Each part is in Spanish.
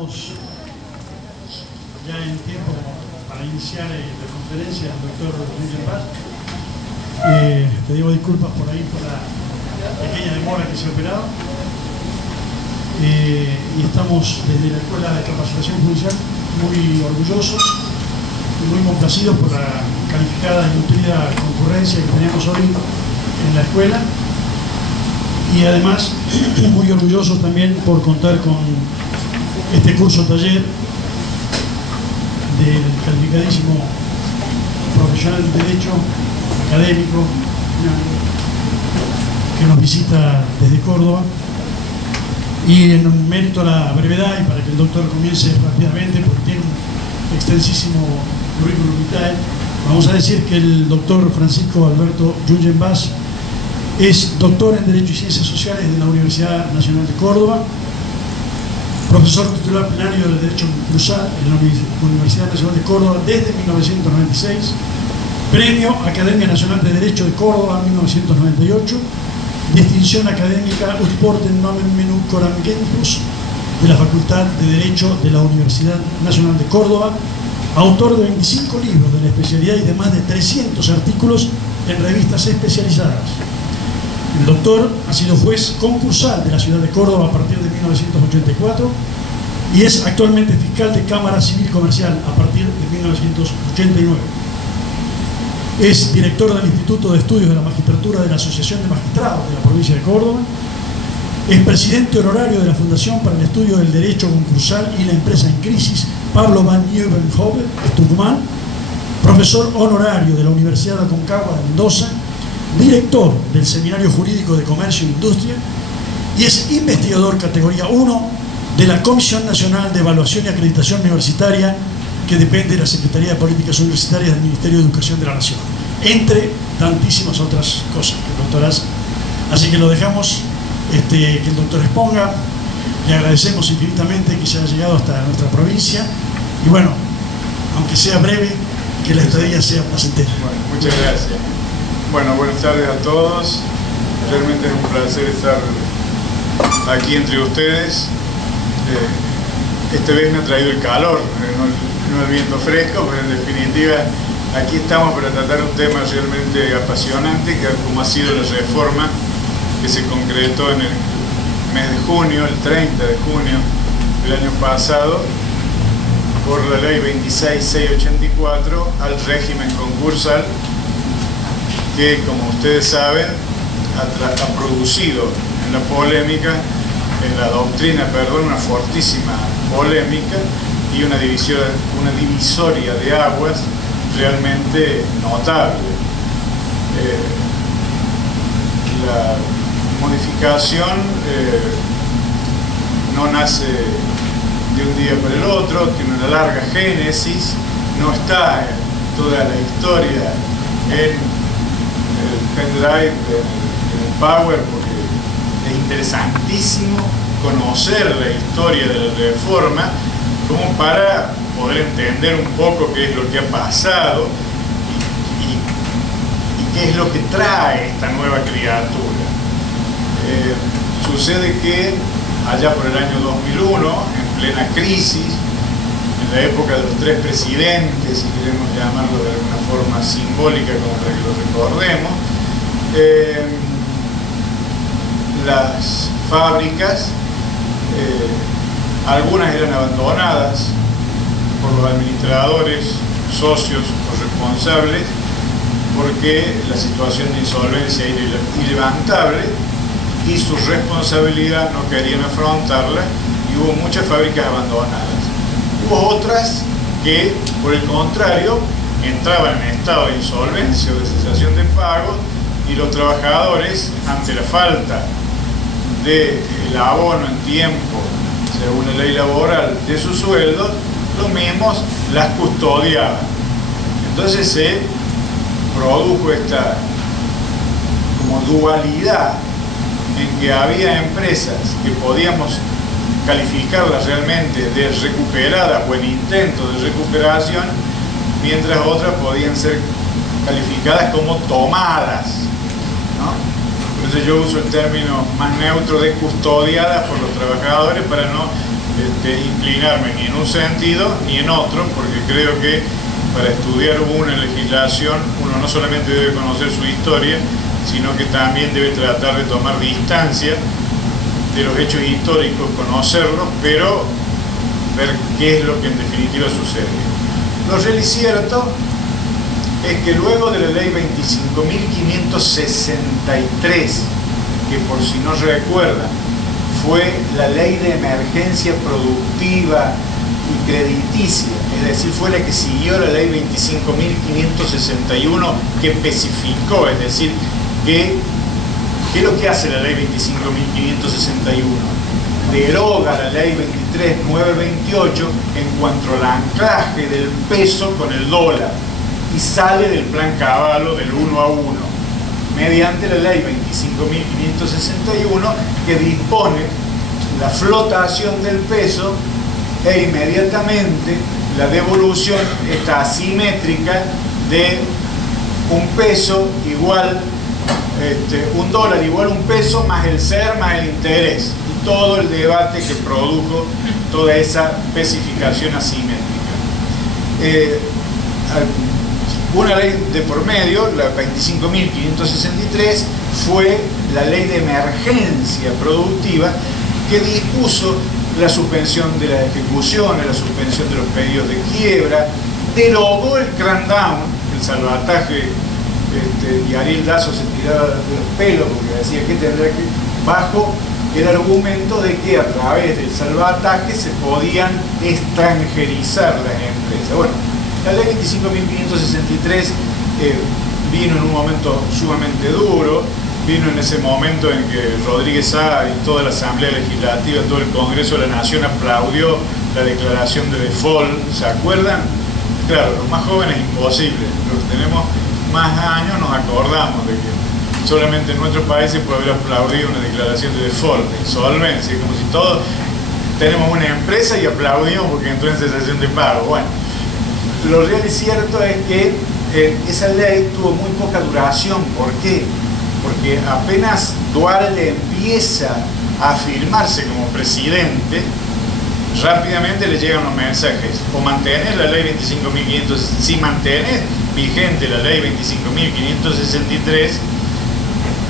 Ya en tiempo para iniciar la conferencia del doctor Julian Bass. Pedimos disculpas por ahí por la pequeña demora que se ha operado. Y estamos desde la Escuela de Capacitación Judicial muy orgullosos y muy complacidos por la calificada y nutrida concurrencia que tenemos hoy en la escuela. Y además muy orgullosos también por contar con este curso taller del calificadísimo profesional de Derecho académico que nos visita desde Córdoba. Y en mérito a la brevedad y para que el doctor comience rápidamente porque tiene un extensísimo currículum vitae, vamos a decir que el doctor Francisco Alberto Julian Bass es doctor en Derecho y Ciencias Sociales de la Universidad Nacional de Córdoba, profesor titular plenario del Derecho Concursal en la Universidad Nacional de Córdoba desde 1996, Premio Academia Nacional de Derecho de Córdoba 1998, distinción académica Ut Portem Nomen Menu Coram Gentibus de la Facultad de Derecho de la Universidad Nacional de Córdoba, autor de 25 libros de la especialidad y de más de 300 artículos en revistas especializadas. El doctor ha sido juez concursal de la ciudad de Córdoba a partir de 1984 y es actualmente fiscal de Cámara Civil Comercial a partir de 1989. Es director del Instituto de Estudios de la Magistratura de la Asociación de Magistrados de la provincia de Córdoba. Es presidente honorario de la Fundación para el Estudio del Derecho Concursal y la Empresa en Crisis Pablo van Nieuwenhoven de Tucumán. Profesor honorario de la Universidad de Aconcagua de Mendoza. Director del Seminario Jurídico de Comercio e Industria y es investigador categoría 1 de la Comisión Nacional de Evaluación y Acreditación Universitaria que depende de la Secretaría de Políticas Universitarias del Ministerio de Educación de la Nación, entre tantísimas otras cosas que el doctor hace. Así que lo dejamos que el doctor exponga. Le agradecemos infinitamente que se haya llegado hasta nuestra provincia y bueno, aunque sea breve, que la estadía sea placentera. Bueno, muchas gracias. Bueno, buenas tardes a todos. Realmente es un placer estar aquí entre ustedes. Esta vez me ha traído el calor, no el viento fresco, pero en definitiva aquí estamos para tratar un tema realmente apasionante, que como ha sido la reforma que se concretó en el mes de junio, el 30 de junio del año pasado, por la ley 26684 al régimen concursal, que como ustedes saben ha producido en la polémica, en la doctrina, una fortísima polémica y una divisoria de aguas realmente notable. La modificación no nace de un día para el otro, tiene una larga génesis, no está toda la historia en pendrive, en el Power, porque es interesantísimo conocer la historia de la reforma como para poder entender un poco qué es lo que ha pasado y qué es lo que trae esta nueva criatura. Sucede que allá por el año 2001, en plena crisis, en la época de los tres presidentes, si queremos llamarlo de alguna forma simbólica como para que lo recordemos, las fábricas, algunas eran abandonadas por los administradores, socios o responsables, porque la situación de insolvencia era ilevantable y su responsabilidad no querían afrontarla y hubo muchas fábricas abandonadas. Hubo otras que, por el contrario, entraban en estado de insolvencia o de cesación de pagos y los trabajadores, ante la falta del abono en tiempo, según la ley laboral, de sus sueldos, los mismos las custodiaban. Entonces se produjo esta como dualidad en que había empresas que podíamos calificarlas realmente de recuperadas o en intento de recuperación, mientras otras podían ser calificadas como tomadas, ¿no? Por eso yo uso el término más neutro de custodiadas por los trabajadores para no inclinarme ni en un sentido ni en otro, porque creo que para estudiar una legislación uno no solamente debe conocer su historia, sino que también debe tratar de tomar distancia de los hechos históricos, conocerlos, pero ver qué es lo que en definitiva sucede. Lo real y cierto es que luego de la ley 25.563, que por si no recuerdan, fue la ley de emergencia productiva y crediticia, es decir, fue la que siguió la ley 25.561, que especificó, es decir, ¿qué es lo que hace la ley 25.561? Deroga la ley 23.928 en cuanto al anclaje del peso con el dólar y sale del plan Cavallo del 1 a 1, mediante la ley 25.561, que dispone la flotación del peso e inmediatamente la devolución esta asimétrica de un peso igual, un dólar igual un peso más el ser más el interés, y todo el debate que produjo toda esa especificación asimétrica. Una ley de por medio, la 25.563, fue la ley de emergencia productiva, que dispuso la suspensión de las ejecuciones, la suspensión de los pedidos de quiebra, derogó el crackdown, el salvataje, y Ariel Dazo se tiraba de los pelos porque decía que tendría que, bajo el argumento de que a través del salvataje se podían extranjerizar las empresas. Bueno, la ley 25.563 vino en un momento sumamente duro, vino en ese momento en que Rodríguez Sá y toda la Asamblea Legislativa, todo el Congreso de la Nación aplaudió la declaración de default, ¿se acuerdan? Claro, los más jóvenes imposible, los que tenemos más años nos acordamos de que solamente en nuestro país se puede haber aplaudido una declaración de default, de insolvencia, como si todos tenemos una empresa y aplaudimos porque entró en cesación de pago. Bueno, lo real y cierto es que esa ley tuvo muy poca duración. ¿Por qué? Porque apenas Duhalde empieza a afirmarse como presidente, rápidamente le llegan los mensajes: o mantenés la ley 25.500, si mantenés vigente la ley 25.563,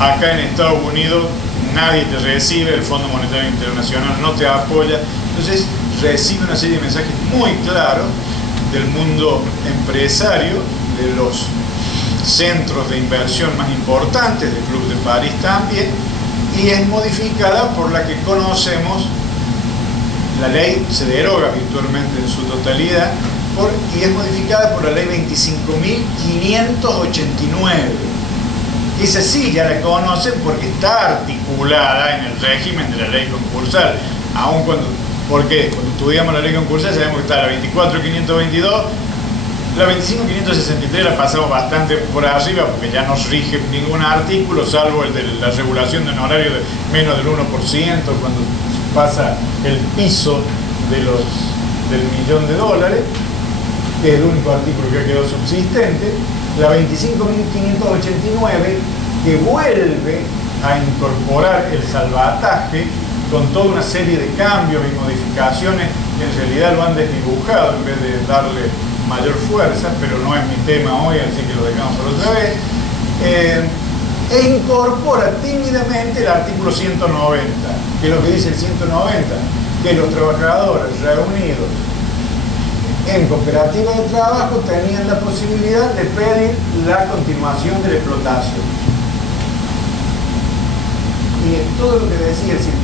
acá en Estados Unidos nadie te recibe, el Fondo Monetario Internacional no te apoya. Entonces recibe una serie de mensajes muy claros del mundo empresario, de los centros de inversión más importantes, del Club de París también, y es modificada por la que conocemos. La ley se deroga virtualmente en su totalidad y es modificada por la ley 25.589. Esa sí ya la conocen porque está articulada en el régimen de la ley concursal. Aun cuando, ¿por qué? Cuando estudiamos la ley concursal sabemos que está la 24.522, la 25.563 la pasamos bastante por arriba porque ya no rige ningún artículo, salvo el de la regulación de un horario de menos del 1%, cuando pasa el piso del $1.000.000, que es el único artículo que ha quedado subsistente. La 25.589, que vuelve a incorporar el salvataje con toda una serie de cambios y modificaciones que en realidad lo han desdibujado en vez de darle mayor fuerza, pero no es mi tema hoy, así que lo dejamos por otra vez. E incorpora tímidamente el artículo 190, que es lo que dice el 190, que los trabajadores reunidos en cooperativa de trabajo tenían la posibilidad de pedir la continuación de la explotación. Y es todo lo que decía el 190.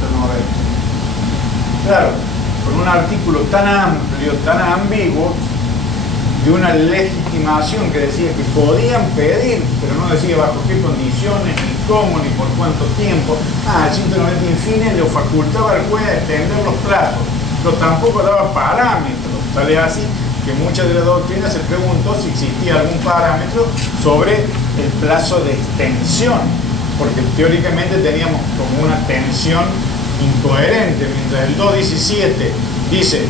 Claro, con un artículo tan amplio, tan ambiguo, de una legitimación que decía que podían pedir, pero no decía bajo qué condiciones, ni cómo, ni por cuánto tiempo. El 190 infine le facultaba al juez a extender los plazos, pero tampoco daba parámetros. Tal es así que muchas de las doctrinas se preguntó si existía algún parámetro sobre el plazo de extensión, porque teóricamente teníamos como una tensión incoherente. Mientras el 217 dice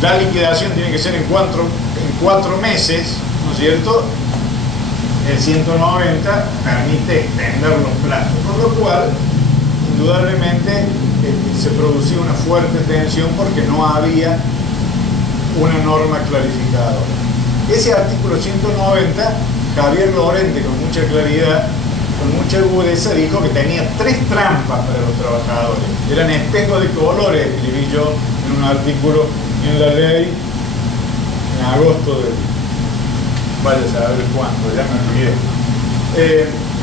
la liquidación tiene que ser en 4 meses, ¿no es cierto? El 190 permite extender los plazos, por lo cual, indudablemente se producía una fuerte tensión porque no había una norma clarificadora. Ese artículo 190, Javier Lorente, con mucha claridad, con mucha agudeza, dijo que tenía 3 trampas para los trabajadores. Eran espejos de colores, escribí yo en un artículo en La Ley en agosto de... vaya a saber cuánto, ya me olvidé.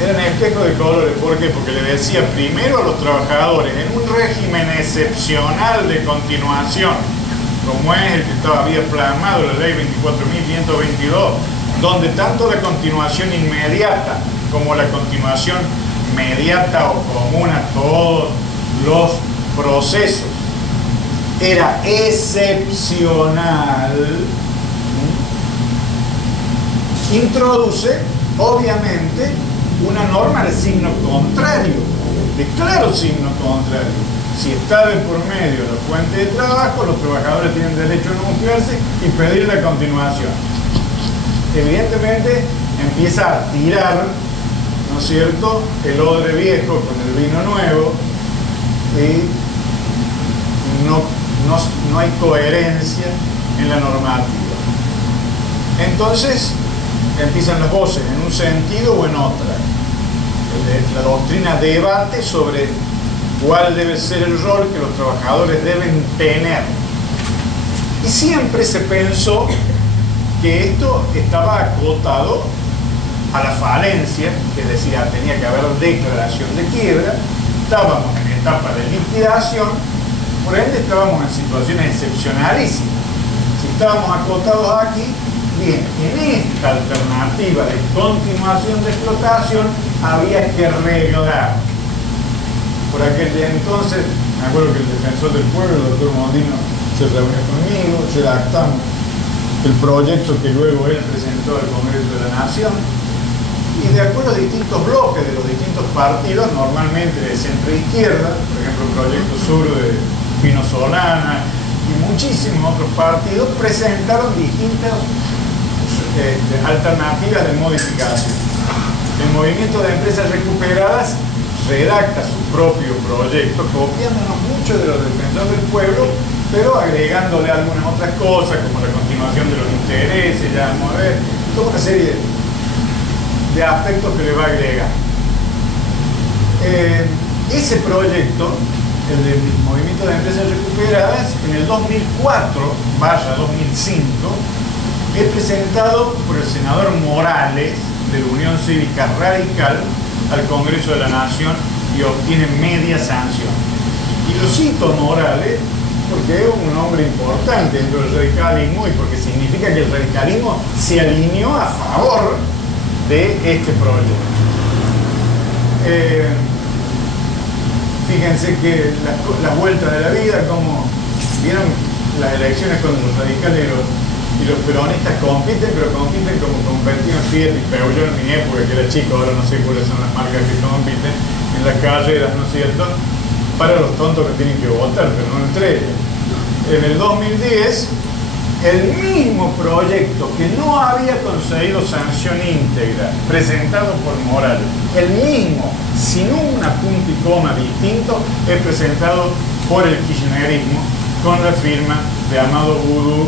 Eran espejos de colores, ¿por qué? Porque le decía primero a los trabajadores, en un régimen excepcional de continuación, como es el que había plasmado la Ley 24.522, donde tanto la continuación inmediata como la continuación mediata o común a todos los procesos era excepcional, introduce obviamente una norma de signo contrario, de claro signo contrario. Si está de por medio la fuente de trabajo, los trabajadores tienen derecho a anunciarse y pedir la continuación. Evidentemente empieza a tirar, ¿no es cierto?, el odre viejo con el vino nuevo, y no hay coherencia en la normativa. Entonces empiezan las voces en un sentido o en otra. La doctrina debate sobre cuál debe ser el rol que los trabajadores deben tener. Y siempre se pensó que esto estaba acotado a la falencia, que decía tenía que haber declaración de quiebra, estábamos en etapa de liquidación, por ende estábamos en situaciones excepcionalísimas. Si estábamos acotados aquí, bien, en esta alternativa de continuación de explotación había que arreglar. Por aquel entonces, me acuerdo que el defensor del pueblo, el doctor Mondino, se reunió conmigo, redactamos el proyecto que luego él presentó al Congreso de la Nación, y de acuerdo a distintos bloques de los distintos partidos, normalmente de centro-izquierda, por ejemplo el Proyecto Sur de Pino Solana y muchísimos otros partidos, presentaron distintas alternativas de modificación. El Movimiento de Empresas Recuperadas redacta su propio proyecto, copiándonos mucho de los defensores del pueblo, pero agregándole algunas otras cosas, como la continuación de los intereses, ya vamos a ver, toda una serie de aspectos que le va a agregar. Ese proyecto, el del Movimiento de Empresas Recuperadas, en el 2004/2005, es presentado por el senador Morales, de la Unión Cívica Radical, al Congreso de la Nación y obtiene media sanción. Y lo cito a Morales porque es un hombre importante dentro del radicalismo y porque significa que el radicalismo se alineó a favor de este proyecto. Fíjense que las vueltas de la vida, como vieron las elecciones cuando los radicales y los peronistas compiten, pero compiten como competían Fiat y Peugeot en mi época, que era chico, ahora no sé cuáles son las marcas que compiten, en las carreras, ¿no es cierto?, para los tontos que tienen que votar, pero no entre ellos. En el 2010, el mismo proyecto que no había conseguido sanción íntegra, presentado por Morales, el mismo, sin una punta y coma distinto, es presentado por el kirchnerismo, con la firma de Amado Vudú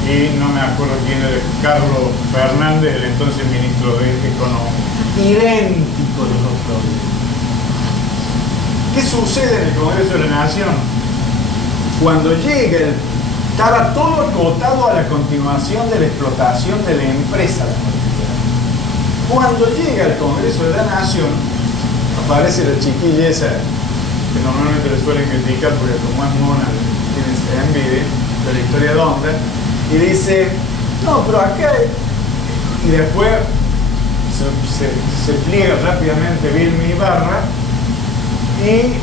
y no me acuerdo quién era, Carlos Fernández, el entonces ministro de Economía. Idéntico de los proyectos. ¿Qué sucede en el Congreso de la Nación? Cuando llega estaba todo acotado a la continuación de la explotación de la empresa. Cuando llega al Congreso de la Nación, aparece la chiquilla esa, que normalmente le suelen criticar porque como es mona, tiene envidia de la historia de Onda, y dice, no, pero acá... Y después se pliega rápidamente Vilma Ibarra y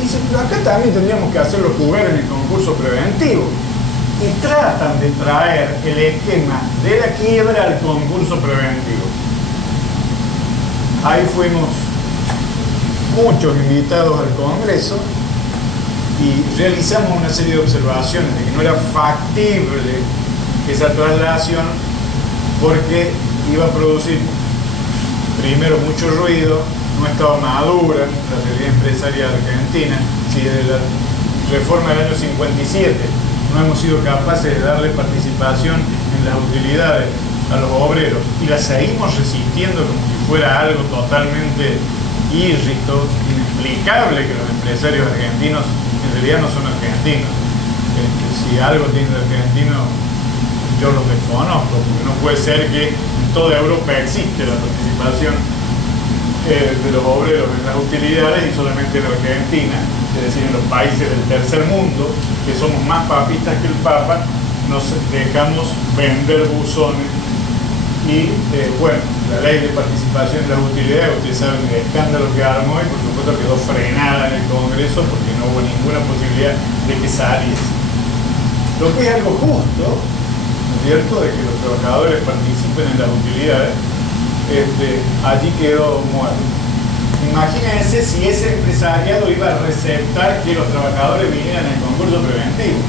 dice, pero acá también tendríamos que hacerlo jugar en el concurso preventivo. Y tratan de traer el esquema de la quiebra al concurso preventivo. Ahí fuimos muchos invitados al Congreso y realizamos una serie de observaciones de que no era factible esa traslación porque iba a producir primero mucho ruido, no estaba madura la realidad empresaria argentina. Si desde la reforma del año 57 no hemos sido capaces de darle participación en las utilidades a los obreros y la seguimos resistiendo como si fuera algo totalmente írrito, inexplicable, que los empresarios argentinos en realidad no son argentinos. Si algo tiene de argentino, yo los desconozco, porque no puede ser que en toda Europa existe la participación de los obreros en las utilidades y solamente en Argentina, es decir, en los países del tercer mundo, que somos más papistas que el Papa, nos dejamos vender buzones y, bueno, la ley de participación en las utilidades, ustedes saben el escándalo que armó y por supuesto quedó frenada en el Congreso porque no hubo ninguna posibilidad de que saliese. Lo que es algo justo, ¿no es cierto?, de que los trabajadores participen en las utilidades, allí quedó muerto. Imagínense si ese empresariado iba a receptar que los trabajadores vinieran al concurso preventivo.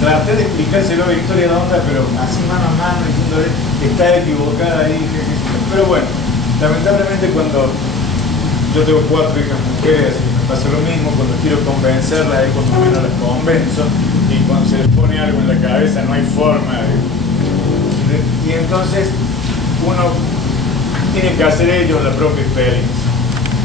Traté de explicárselo a Victoria Donda, pero así mano a mano, diciéndole que está equivocada ahí. Pero bueno, lamentablemente cuando yo tengo 4 hijas mujeres, así que me pasa lo mismo, cuando quiero convencerlas es cuando menos las convenzo, y cuando se les pone algo en la cabeza no hay forma y entonces uno tiene que hacer ellos la propia experiencia.